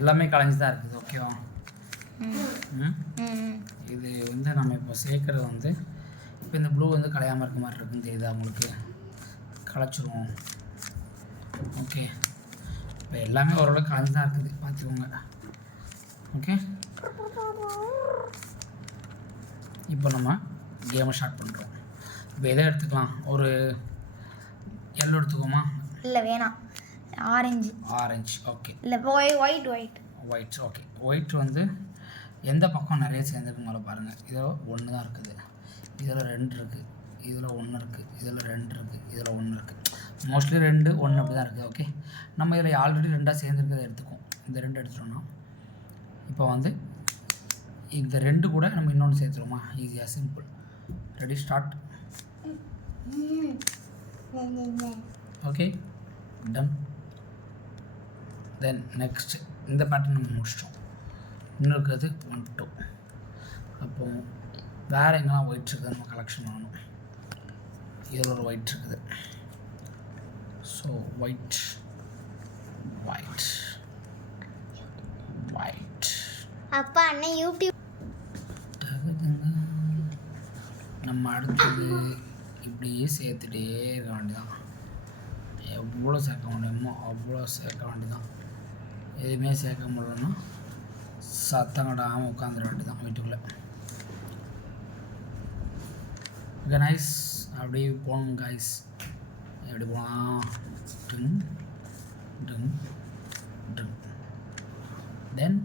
எல்லாமே கலைஞ்சு தான் இருக்குது. ஓகேவா? இது வந்து நம்ம இப்போ சேர்க்குறது வந்து இப்போ இந்த ப்ளூ வந்து கலையாமல் இருக்க மாதிரி இருக்குன்னு தெரியுதா உங்களுக்கு? கலைச்சிருவோம். ஓகே, இப்போ எல்லாமே ஓரளவுக்கு கலைஞ்சு தான் இருக்குது, பார்த்துக்கோங்க. ஓகே, இப்போ நம்ம கேமை ஸ்டார்ட் பண்ணுறோம். இப்போ எதை எடுத்துக்கலாம்? ஒரு எல்லோ எடுத்துக்கோமா? இல்லை வேணாம், ஆரஞ்சு. ஓகே. இல்லை ஒயிட். ஓகே, ஒயிட் வந்து எந்த பக்கம் நிறைய சேர்ந்துருக்கு மேலே பாருங்கள். இதில் 1 தான் இருக்குது, இதில் 2 இருக்குது, இதில் 1 இருக்குது, இதில் 2 இருக்குது, இதில் 1 இருக்குது. மோஸ்ட்லி 2, 1 அப்படி தான் இருக்குது. ஓகே, நம்ம இதில் ஆல்ரெடி 2 சேர்ந்துருக்கிறத எடுத்துக்கோம். இந்த 2 எடுத்துட்டோம்னா இப்போ வந்து இந்த 2 கூட நம்ம இன்னொன்று சேர்த்துருவோமா? ஈஸியாக, simple. Ready, start. Okay, done. Then next இந்த பேட்டர்ன் நம்ம முடிச்சிட்டோம். இன்னும் இருக்கிறது 1, 2. அப்போது வேறு எங்கெல்லாம் ஒயிட் இருக்குது நம்ம கலெக்ஷன் பண்ணணும். இதில் ஒரு ஒயிட் இருக்குது. So white. அப்பா அண்ணன் யூடியூப் நம்ம அடுத்தது இப்படியே சேர்த்துட்டே இருக்க வேண்டியதான். எவ்வளோ சேர்க்க முடியுமோ அவ்வளோ சேர்க்க வேண்டியதான். எதுவுமே சேர்க்க முடியலன்னா சத்தம் கடாமல் உட்காந்துட வேண்டியதான் வீட்டுக்குள்ளே. Okay, nice. அப்படியே போகணும் காய்ஸ். எப்படி போகலாம்? டுங் டுங் டுங். தென்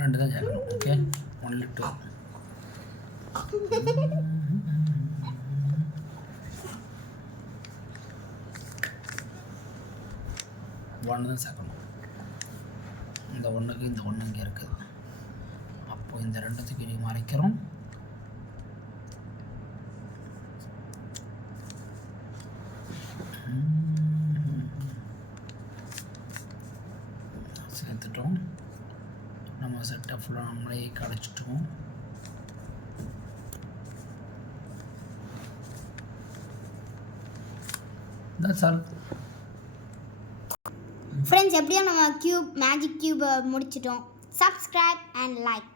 ரெண்டு தான் சேர்க்கணும். ஓகே, 1, 2. ஒன்று தான் சேர்க்கணும். இந்த 1க்கு இந்த 1 இங்கே இருக்குது. அப்போது இந்த 2த்துக்கு இடையே மறைக்கிறோம். சேர்த்துட்டோம். நம்ம செட்டை ஃபுல்லாக நம்மளே கடைச்சிட்டோம். That's all friends. எப்படியோ நம்ம மேஜிக் கியூப் முடிச்சிட்டோம். Subscribe and like.